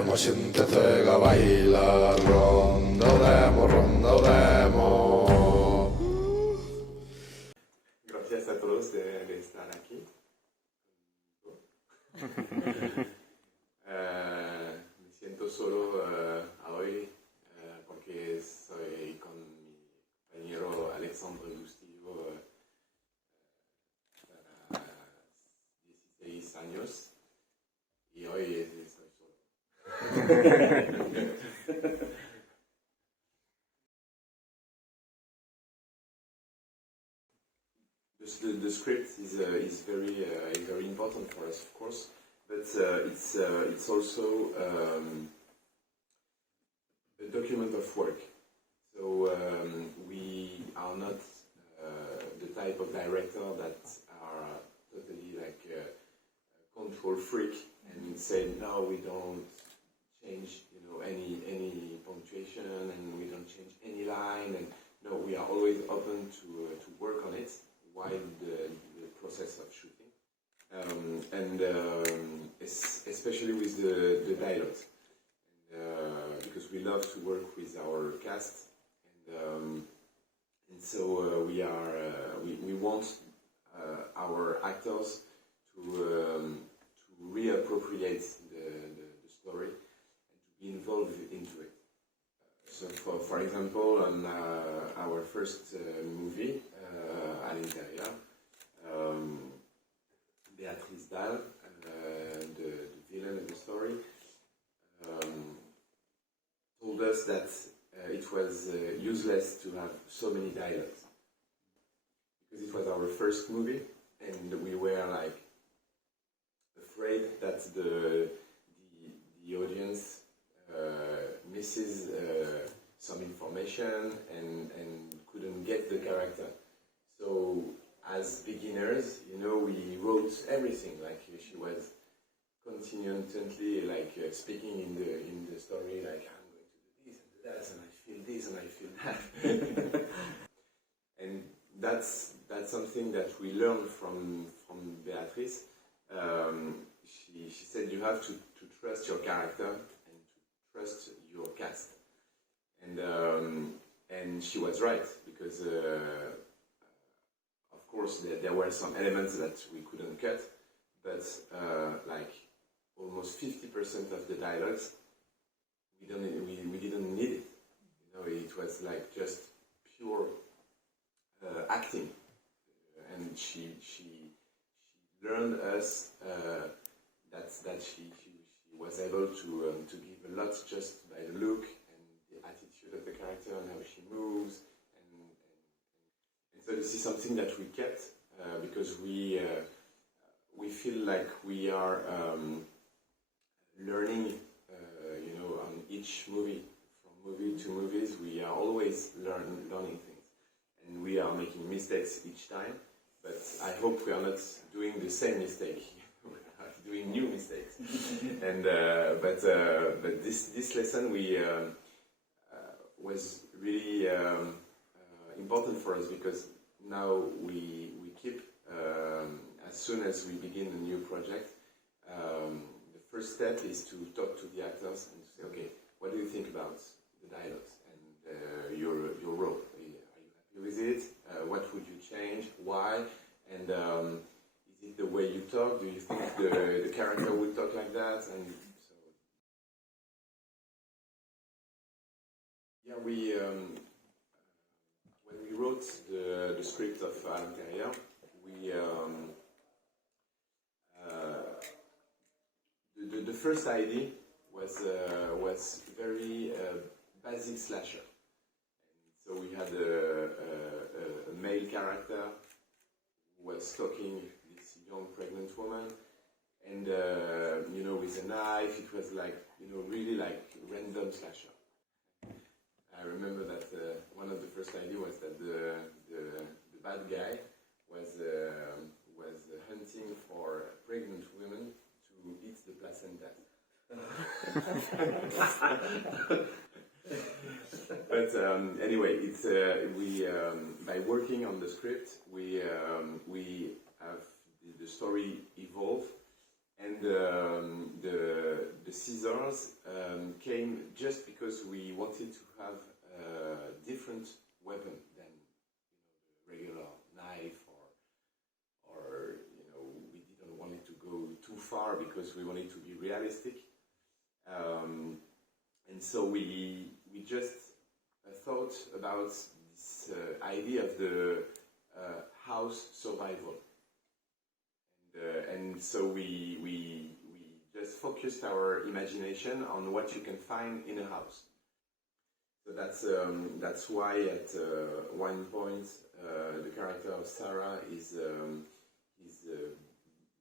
demo, siéntete a bailar, ronda demo. Gracias a todos de estar aquí. Me siento solo hoy porque estoy con mi compañero Alexandre Gustivo para 16 años y hoy estoy solo. The script is very important for us, of course, but it's also a document of work. So we are not the type of director that are totally like a control freak and say no, we don't change any punctuation and we don't change any line, and no, we are always open to work on it while the process of shooting, especially with the dialogues, because we love to work with our cast, and so we want our actors to reappropriate the story and to be involved into it. So, for example, on our first movie, À L Intérieur, Beatrice Dalle, the villain of the story, told us that it was useless to have so many dialogues because it was our first movie, and we were like afraid that the audience misses some information and couldn't get the character. So as beginners, we wrote everything. Like she was continually like speaking in the story, like I'm going to do this and do that, and I feel this and I feel that. And that's something that we learned from Beatrice. She said you have to trust your character and to trust your cast. And she was right, because of course there were some elements that we couldn't cut, but like almost 50% of the dialogues we didn't need it. It was like just pure acting, and she learned us that she was able to give a lot just by the look and the attitude of the character and how she moves, and so this is something that we kept because we feel like we are learning, on each movie. From movie to movies, we are always learning things, and we are making mistakes each time. But I hope we are not doing the same mistake. We are doing new mistakes. And but this lesson was really important for us, because now we keep as soon as we begin a new project. The first step is to talk to the actors and to say, okay, what do you think about the dialogues and your role? Are you happy with it? What would you change? Why? And is it the way you talk? Do you think the character would talk like that? And so, yeah, when we wrote the script of À L Intérieur, the first idea was very basic slasher. So we had a male character who was stalking this young pregnant woman, and with a knife. It was like really like random slasher. I remember that one of the first ideas was that the bad guy was hunting for pregnant women to eat the placenta. But anyway, it's we by working on the script, we have the story evolve, and the scissors because we wanted to be realistic. And so we just thought about this idea of the house survival. And so we just focused our imagination on what you can find in a house. So that's why at one point the character of Sarah is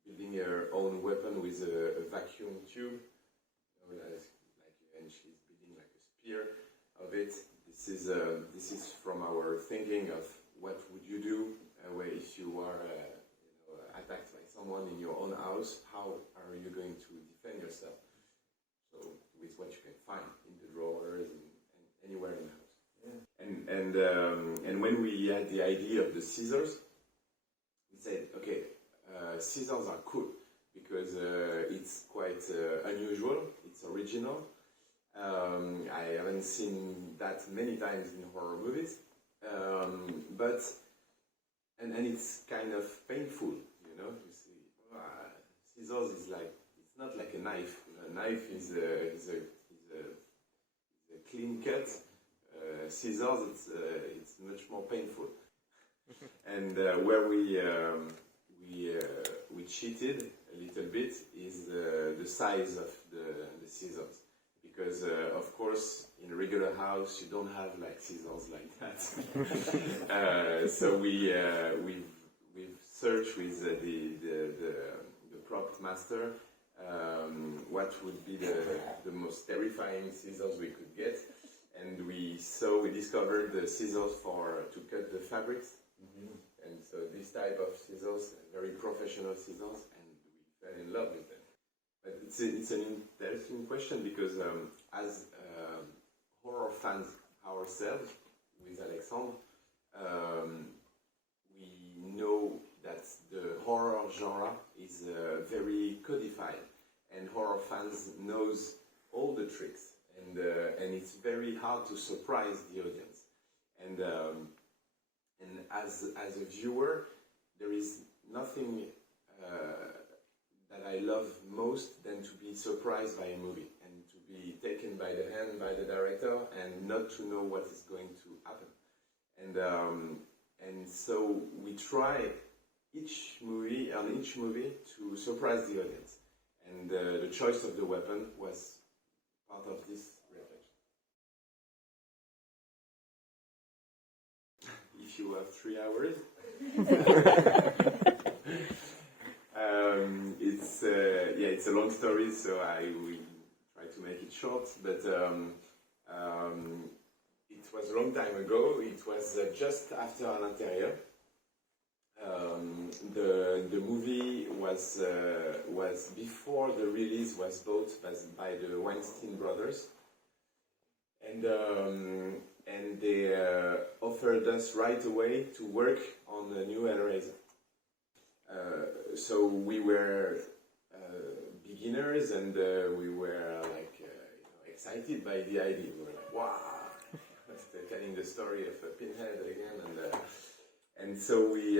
building her own weapon with a vacuum tube, and she's building like a spear of it. This is from our thinking of what would you do if you are attacked by someone in your own house. How are you going to defend yourself? So with what you can find in the drawers and anywhere in the house. Yeah. And when we had the idea of the scissors, we said, okay, scissors are cool because it's quite unusual. It's original. I haven't seen that many times in horror movies, but it's kind of painful, you know. You see, scissors is like, it's not like a knife. A knife is a clean cut. Scissors, it's much more painful. And where we cheated a little bit is the size of the scissors. Because of course, in a regular house, you don't have like scissors like that. So we've searched with the prop master what would be the most terrifying scissors we could get, and we discovered the scissors to cut the fabrics, and so this type of scissors, very professional scissors, and we fell in love with them. But it's an interesting question because as horror fans ourselves, with Alexandre, we know that the horror genre is very codified, and horror fans knows all the tricks, and it's very hard to surprise the audience. And as a viewer, there is nothing that I love most than to be surprised by a movie and to be taken by the hand by the director and not to know what is going to happen. And so we try each movie to surprise the audience. And the choice of the weapon was part of this reflection. If you have 3 hours. It's a long story, so I will try to make it short. But it was a long time ago. It was just after À L Intérieur. The movie was before the release was bought by the Weinstein brothers, and they offered us right away to work on the new Hellraiser. So we were beginners, and we were excited by the idea. We were like, wow, telling the story of Pinhead again, and so we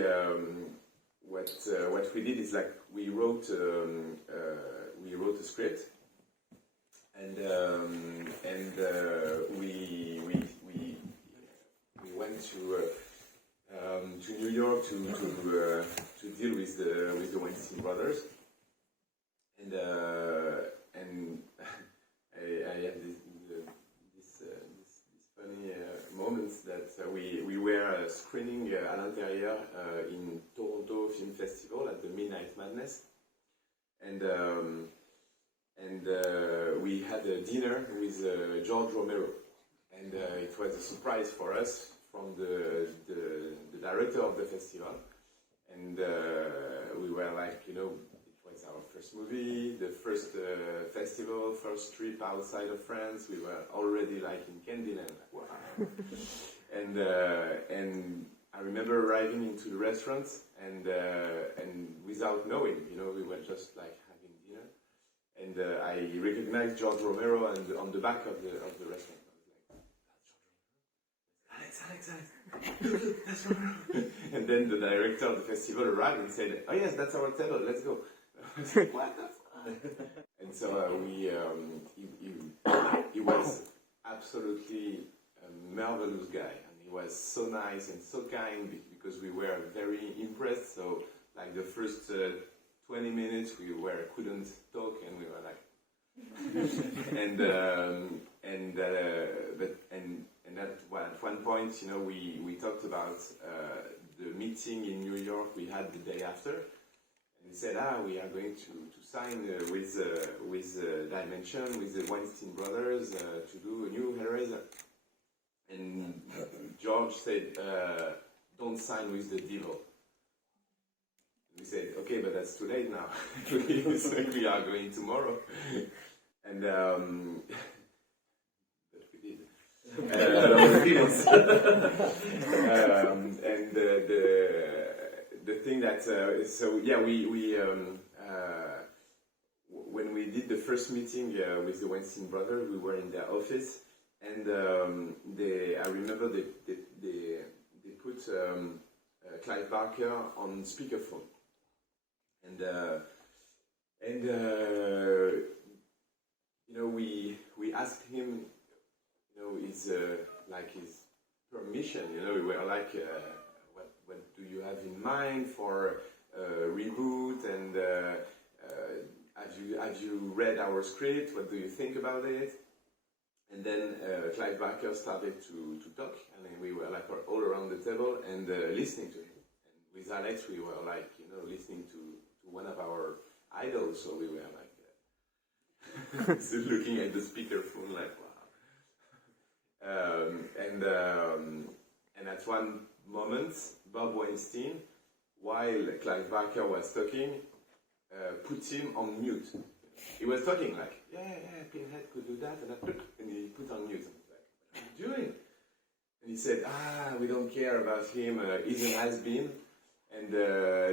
what we did is we wrote a script, and we went to New York to deal with the Weinstein brothers, and I had this funny moments that we were screening À L Intérieur in Toronto Film Festival at the Midnight Madness, and we had a dinner with George Romero, and it was a surprise for us from the director of the festival, and we were like, it was our first movie, the first festival, first trip outside of France. We were already in Candyland, wow. And I remember arriving into the restaurant, and without knowing, we were just having dinner, and I recognized George Romero on the back of the restaurant. Alex, that's Romero. And then the director of the festival arrived and said, "Oh yes, that's our table. Let's go." I was like, "What? And so he was absolutely a marvelous guy, and he was so nice and so kind because we were very impressed. So like the first 20 minutes we couldn't talk, and we were like, at one point, you know, we talked about the meeting in New York we had the day after. And he said, we are going to sign with Dimension, with the Weinstein brothers, to do a new Hellraiser. And George said, don't sign with the devil. And we said, okay, but that's too late now. We are going tomorrow. And but we did. And the thing that when we did the first meeting with the Weinstein brothers, we were in their office, and I remember they put Clive Barker on speakerphone, and you know, we asked him, you know, his permission. You know, we were like, what do you have in mind for reboot? And have you read our script? What do you think about it? And then Clive Barker started to talk, and then we were like all around the table and listening to him. And with Alex, we were like, you know, listening to one of our idols. So we were like looking at the speakerphone, like wow. And at one moment, Bob Weinstein, while Clive Barker was talking, put him on mute. He was talking like, yeah, Pinhead could do that, and he put on mute. I was like, what are you doing? And he said, we don't care about him, he's an has-been, and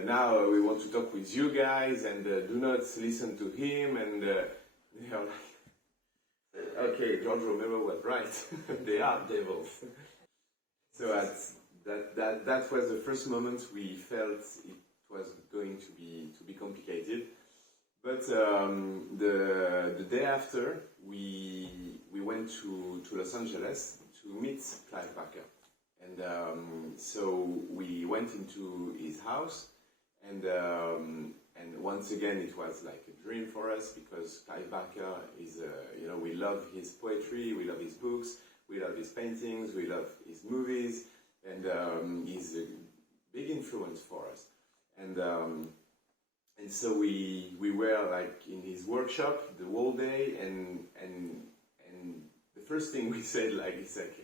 now we want to talk with you guys, and do not listen to him, and they are like, okay, George Romero was right, they are devils. So that was the first moment we felt it was going to be complicated. But the day after, we went to Los Angeles to meet Clive Barker. And so we went into his house, and once again it was like a dream for us, because Clive Barker is, you know, we love his poetry, we love his books, we love his paintings, we love his movies, and he's a big influence for us. And so we were like in his workshop the whole day, and the first thing we said, like, he's like,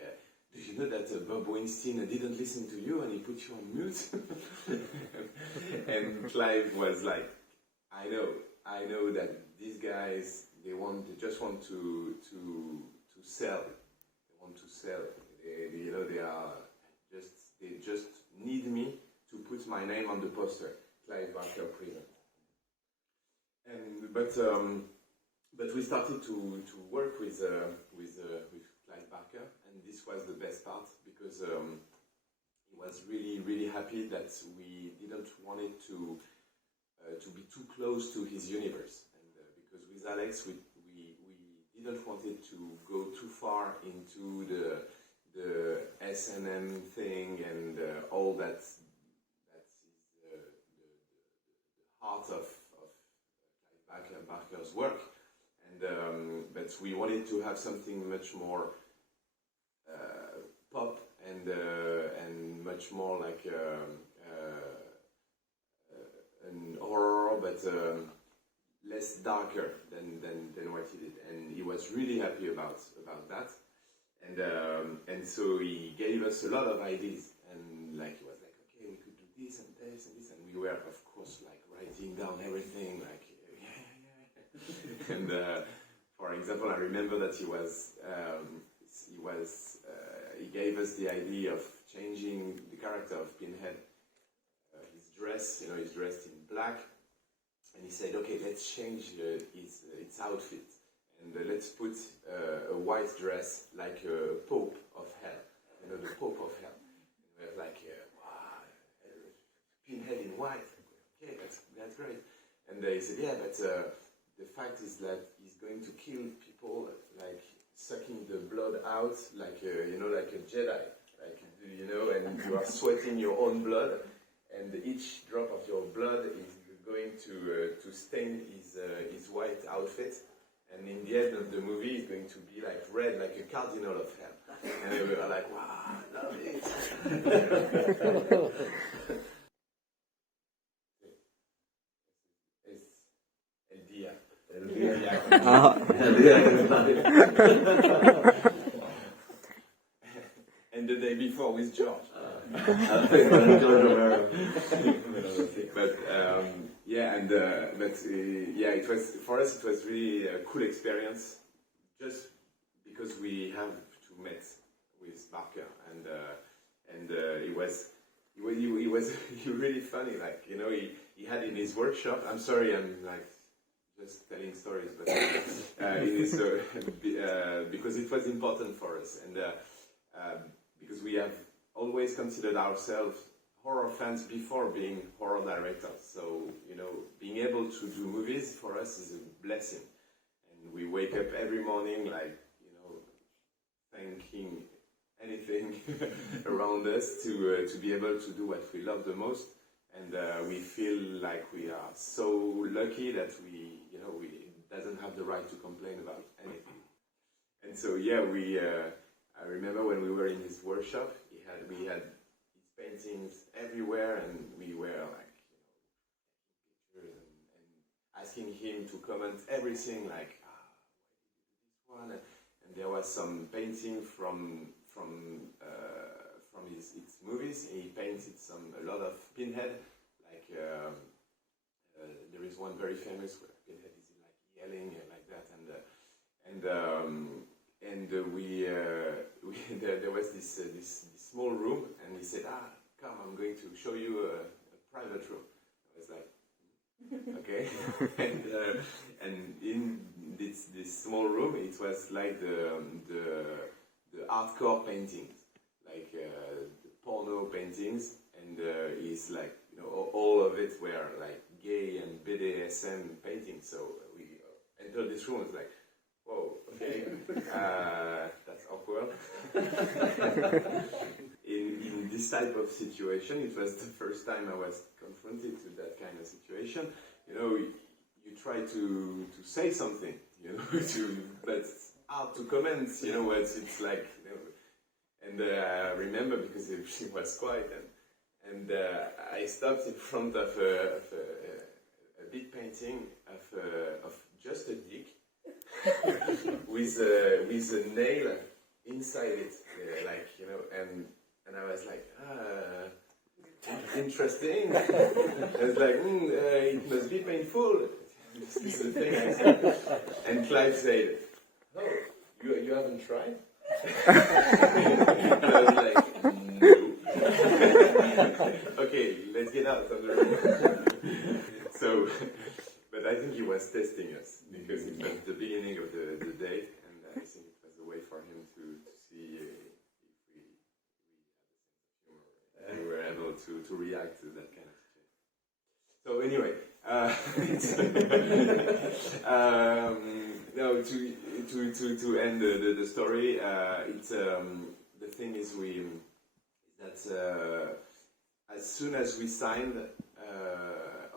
did you know that Bob Weinstein didn't listen to you and he put you on mute? And Clive was like, I know that these guys, they just want to sell. They want to sell. You know, they just need me to put my name on the poster, Clive Barker Prison. But we started to work with Clive Barker, and this was the best part, because he was really happy that we didn't want it to be too close to his universe, and because with Alex we didn't want it to go too far into the S&M thing and all that is the heart of Clive Barker's work, and but we wanted to have something much more pop and much more like an horror, but less darker than what he did, and he was really happy about that, and so he gave us a lot of ideas, and like he was like, okay, we could do this and this and this, and we were of course like writing down everything, like yeah. And for example, I remember that he gave us the idea of changing the character of Pinhead, his dress, you know, he's dressed in black, and he said, okay, let's change its outfit, and let's put a white dress like a Pope of Hell, you know, the Pope of Hell. And we're like, wow, Pinhead in white, okay, that's great. And they said, yeah, but the fact is that he's going to kill people, like sucking the blood out, like like a Jedi, and you are sweating your own blood, and each drop of your blood is going to stain his white outfit, and in the end of the movie, he's going to be like red, like a cardinal of hell. And we were like, wow, I love it. And the day before with George. It was for us. It was really a cool experience, just because we have to meet with Barker, and it was really funny. Like he had in his workshop. I'm sorry, I'm like just telling stories, but because it was important for us, and because we have always considered ourselves horror fans before being horror directors. So being able to do movies for us is a blessing, and we wake up every morning like thanking anything around us to be able to do what we love the most. And we feel like we are so lucky that we doesn't have the right to complain about anything. And so I remember when we were in his workshop, we had his paintings everywhere, and we were like pictures and asking him to comment everything, like this one. And there was some painting from his movies. He painted a lot of Pinhead, like there is one very famous where Pinhead is like yelling like that, there was this small room, and he said, come, I'm going to show you a private room. I was like, okay. And in this small room, it was like the hardcore paintings, like the porno paintings, and it's like all of it were like gay and BDSM paintings. So we entered this room, it's like, whoa, okay, that's awkward. In this type of situation, it was the first time I was confronted to that kind of situation. You try to say something, but it's hard to comment. It's like. And I remember because she was quiet, and I stopped in front of a big painting of just a dick with a nail inside it, and I was like, interesting. I was like, it must be painful. This is the thing I said. And Clive said, "Oh, you haven't tried?" I was like, no. Okay, let's get out of the room. So, but I think he was testing us because it was the beginning of the date, and I think it was a way for him to see if we were able to react to that kind of situation. So anyway, to end the story, the thing is that as soon as we signed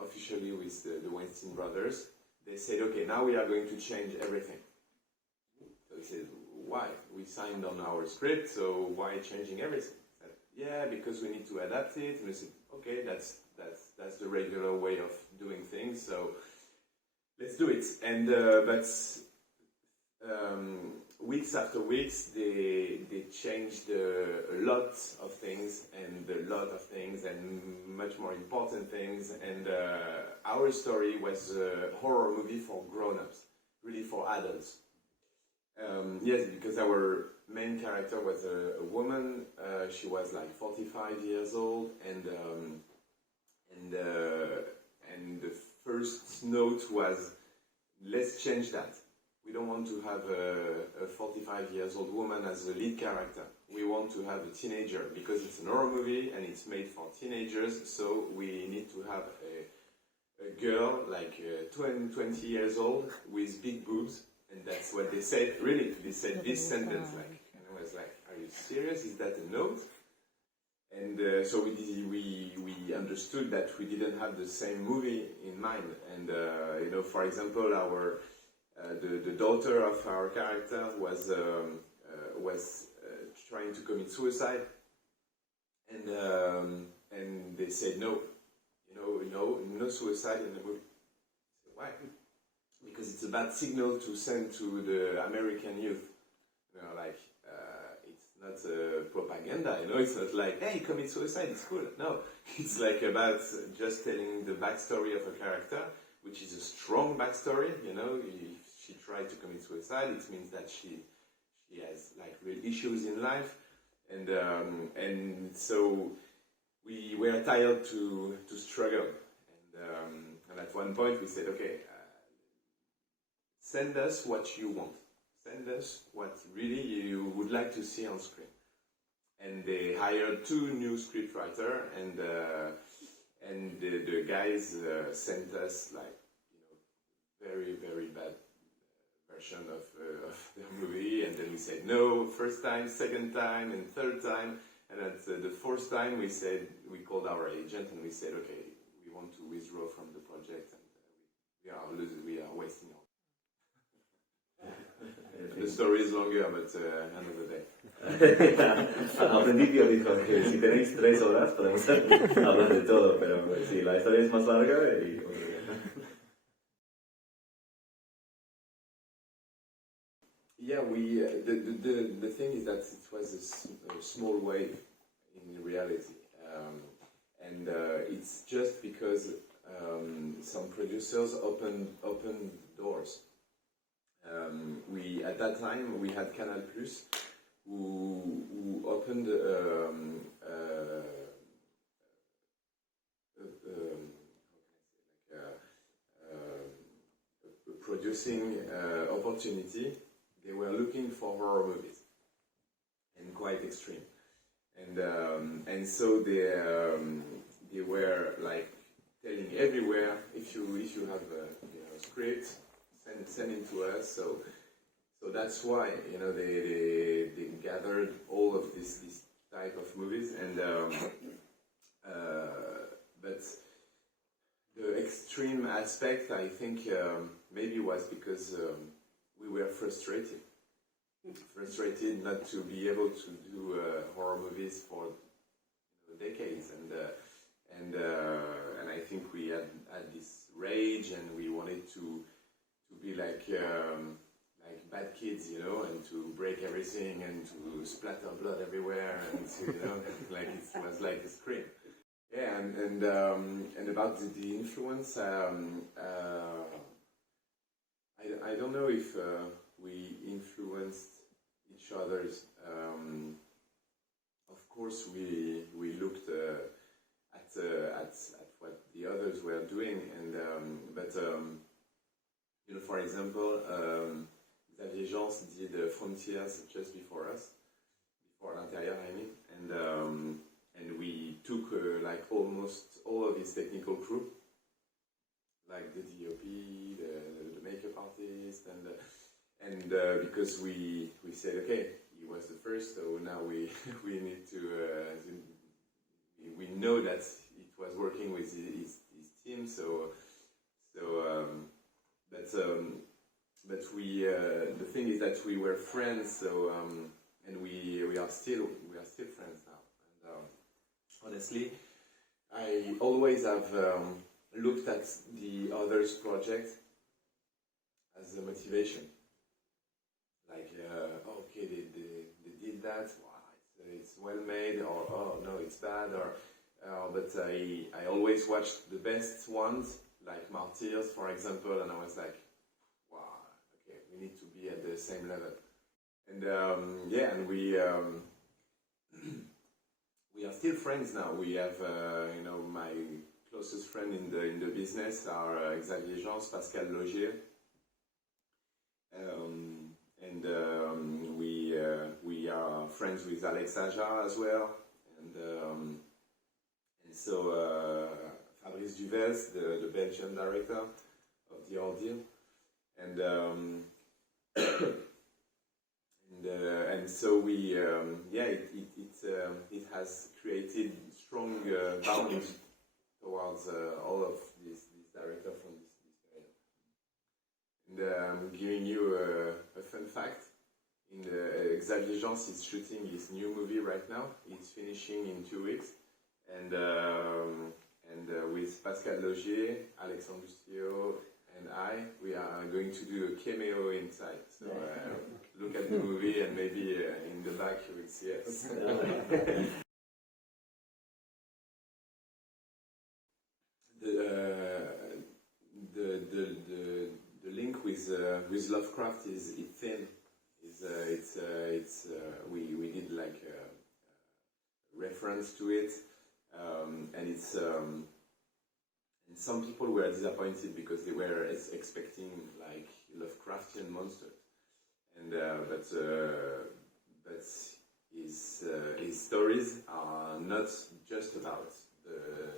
officially with the Weinstein brothers, they said, okay, now we are going to change everything. So we said, why? We signed on our script, so why changing everything? Said, yeah, because we need to adapt it. And we said, okay, that's the regular way of doing things, so let's do it. And weeks after weeks, they changed a lot of things, and much more important things. And our story was a horror movie for grown-ups, really for adults. Yes, because our main character was a woman. She was like 45 years old, and the first note was, let's change that. We don't want to have a 45 years old woman as a lead character. We want to have a teenager, because it's an horror movie and it's made for teenagers, so we need to have a girl like 20 years old with big boobs, and that's what they said. Really, they said this sentence like, and I was like, "Are you serious? Is that a note?" And so we understood that we didn't have the same movie in mind. And for example, our the daughter of our character was trying to commit suicide, and they said no, no suicide in the movie. So why? Because it's a bad signal to send to the American youth. It's not propaganda, it's not like, hey, commit suicide, it's cool. No, it's like about just telling the backstory of a character, which is a strong backstory, If she tried to commit suicide, it means that she has like real issues in life, and so we were tired to struggle, and at one point we said, okay, send us what you want. Send us what really you would like to see on screen. And they hired 2 new scriptwriters, and the guys sent us like very, very bad version of the movie, and then we said no, first time, second time, and third time, and at the 4th time we called our agent and we said, okay, we want to withdraw from the project, and we are wasting our The story is longer, but another day. Al principio dijo que si tenéis 3 horas podemos hablar de todo, pero sí, la historia es más larga y... Yeah, the thing is that it was a small wave in reality, and it's just because some producers opened doors. At that time we had Canal Plus, who opened producing opportunity. They were looking for horror movies, and quite extreme, and so they were like telling everywhere, if you have a script, send it to us. So that's why they gathered all of this type of movies, and but the extreme aspect, I think, maybe was because we were frustrated not to be able to do horror movies for decades, and I think we had this rage, and we wanted to be like bad kids, and to break everything and to splatter blood everywhere, and like it was like a scream. Yeah, and about the influence, I don't know if we influenced each other's. Of course, we looked at what the others were doing, and but. For example, Xavier Jans did Frontiers just before us, before À L Intérieur, I mean, and we took like almost all of his technical crew, like the DOP, the makeup artist, and because we said, okay, he was the first, so now we need to we know that it was working with his team, so. But we the thing is that we were friends, so and we are still friends now. And honestly, I always have looked at the others' project as a motivation. Like, okay, they did that. Wow, it's well made, or oh no, it's bad, or but I always watched the best ones, like Martyrs, for example, and I was like, wow, okay, we need to be at the same level. And yeah, and we are still friends now. We have, my closest friend in the business are Xavier Jans, Pascal Logier, and we are friends with Alex Ajar as well, and so. Fabrice Duvels, the Belgian director of the ordeal, and and so we it has created strong bonds towards all of these directors from this period. And I'm giving you a fun fact. Xavier Jeance is shooting his new movie right now. It's finishing in 2 weeks, and with Pascal Logier, Alexandre Bustillo, and we are going to do a cameo inside. So look at the movie, and maybe in the back you will see us. The link with Lovecraft is thin. We did like a reference to it, and it's and some people were disappointed because they were expecting like Lovecraftian monsters, and but his stories are not just about the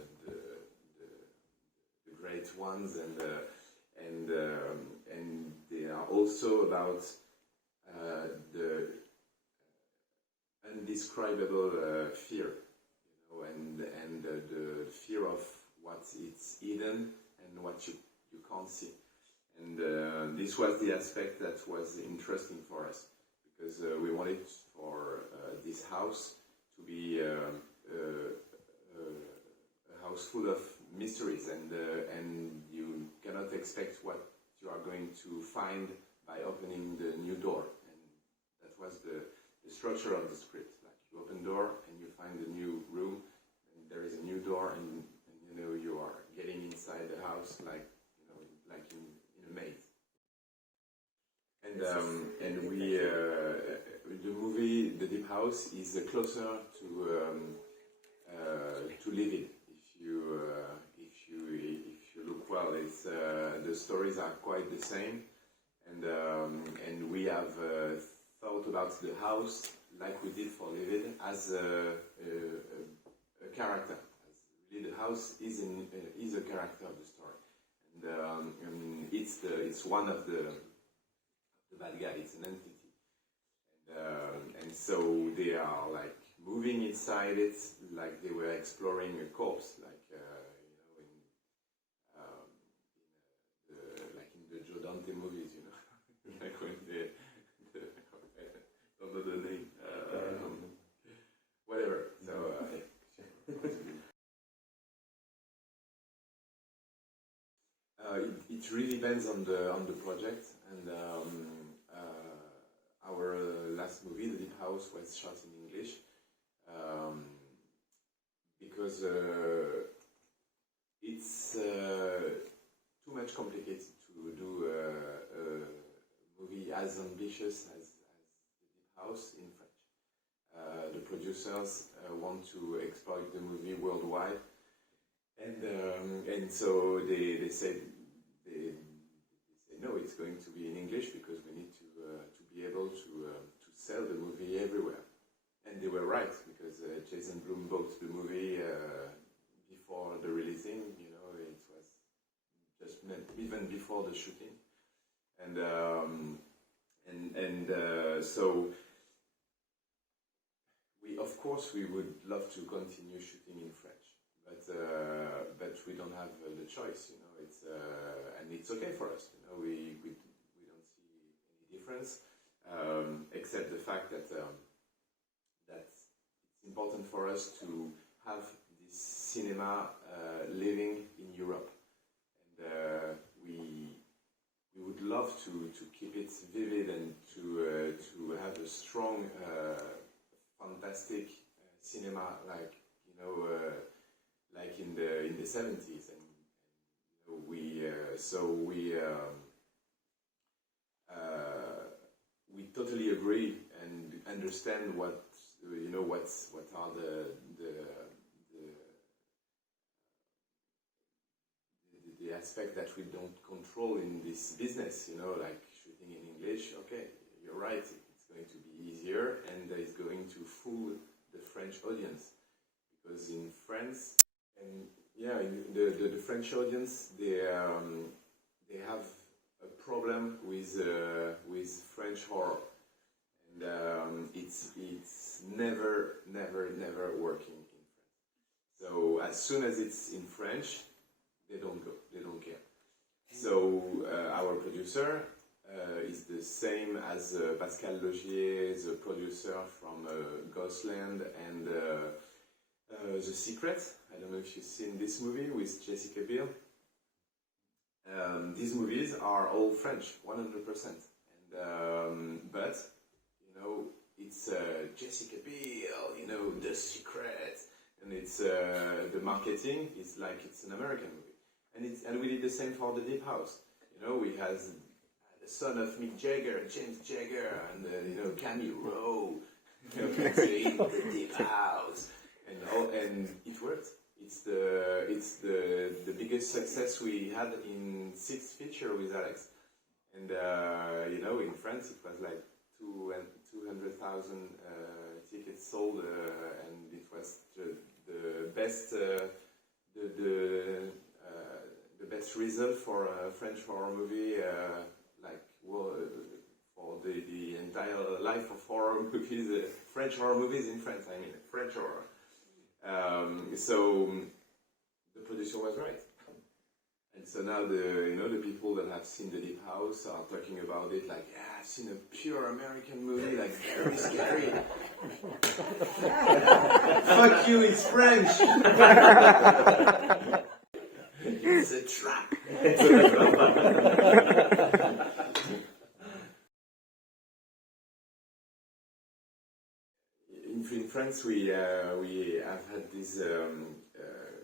great ones, and they are also about the undescribable fear, and the fear of what is hidden and what you can't see. And this was the aspect that was interesting for us, because we wanted for this house to be a house full of mysteries, and you cannot expect what you are going to find by opening the new door. And that was the structure of the script. Like, you open door and you find a new room, and there is a new door, and you are getting inside the house like in a maze. And we the movie The Deep House is closer to Livid. If you look well, it's the stories are quite the same. And we have thought about the house, like we did for Livid, as a character. As really, the house is a character of the story, and it's one of the bad guy. It's an entity, and so they are like moving inside it, like they were exploring a corpse, like in the Joe Dante movies, like when they don't know the name, whatever. So it really depends on the project, and our last movie, The Deep House, was shot in English because it's too much complicated to do a movie as ambitious as The Deep House in French. The producers want to exploit the movie worldwide, and so they said no, it's going to be in English because we need to be able to sell the movie everywhere. And they were right, because Jason Blum bought the movie before the releasing. It was just even before the shooting, and so of course we would love to continue shooting in French, but we don't have the choice. It's and it's okay for us. We don't see any difference, except the fact that it's important for us to have this cinema living in Europe, and we would love to keep it vivid and to have a strong, fantastic cinema like in the 70s, and we totally agree and understand what are the aspect that we don't control in this business, like shooting in English. Okay, you're right, it's going to be easier, and it's going to fool the French audience, because in France, and the French audience, they have a problem with French horror, and it's never working in France. So as soon as it's in French, they don't go, they don't care. So our producer is the same as Pascal Logier, the producer from Ghostland and The Secret. I don't know if you've seen this movie with Jessica Biel. These movies are all French, 100%. And but you know, it's Jessica Biel, you know, The Secret, and it's the marketing is like it's an American movie, and we did the same for The Deep House. You know, we had the son of Mick Jagger, James Jagger, and you know, Camille Rowe, you know, in The Deep House, and it worked. It's the biggest success we had in sixth feature with Alex, and you know, in France it was like 200,000 tickets sold, and it was the best the best result for a French horror movie, for the entire life of horror movies, French horror movies in France. I mean, French horror. So the producer was right, and so now the people that have seen The Deep House are talking about it like, yeah, I've seen a pure American movie, like very scary. Fuck you, it's French. It's a trap. In France, we have had this.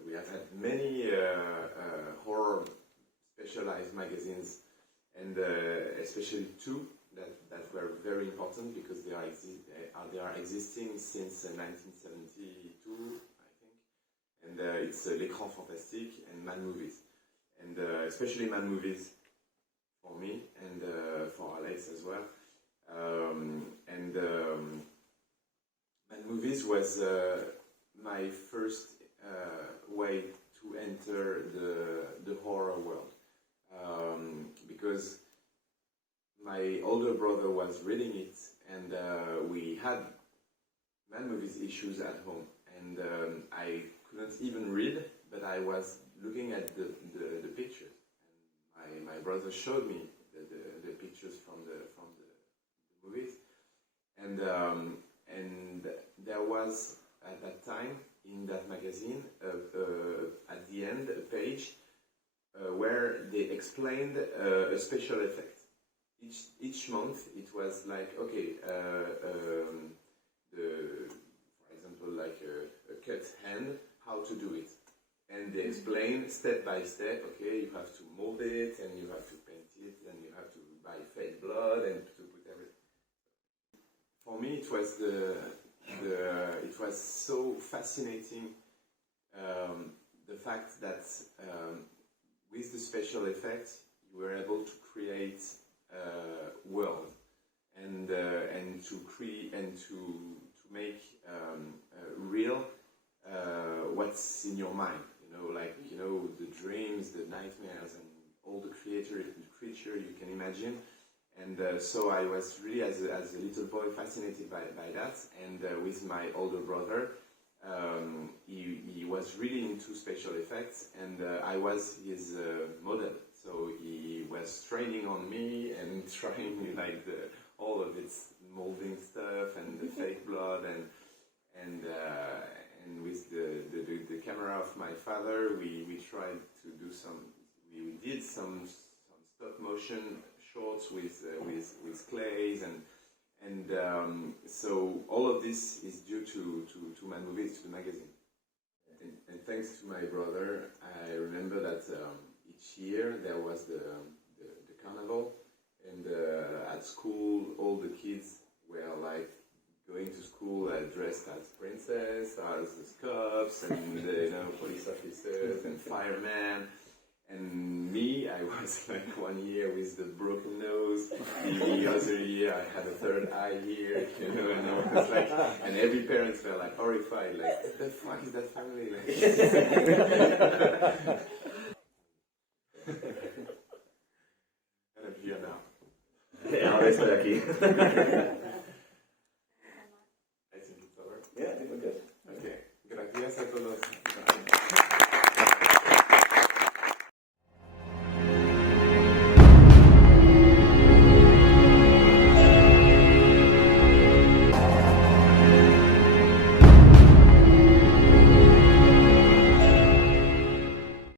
We have had many horror specialized magazines, and especially two that were very important because they are existing since 1972, I think. And it's L'Écran Fantastique and Man Movies, and especially Man Movies for me and for Alex as well. Man Movies was my first way to enter the horror world, because my older brother was reading it, and we had Man Movies issues at home, and I couldn't even read, but I was looking at the pictures, and my brother showed me the pictures from the movies, and there was at that time in that magazine at the end a page where they explained a special effect. Each month it was like, okay, for example, like a cut hand, how to do it, and they explain step by step. Okay, you have to mold it, and you have to paint it, and you have to buy fake blood and to put everything. For me, it was so fascinating, the fact that with the special effects you were able to create a world and to create and to make real what's in your mind. You know, like, you know, the dreams, the nightmares, and all the creature you can imagine. And so I was really, as a little boy, fascinated by that. And with my older brother, he was really into special effects, and I was his model. So he was training on me and trying like all of its molding stuff and the fake blood, and with the camera of my father, we tried to do we did some stop motion shorts with clays, and so all of this is due to Man Movies, to the magazine. And thanks to my brother, I remember that each year there was the carnival, and at school all the kids were like going to school dressed as princess, as cops, and police officers and firemen. And me, I was like one year with the broken nose, the other year I had a third eye here, and I was like, and every parents were like horrified, like, what the fuck is that family? Like, estoy aquí.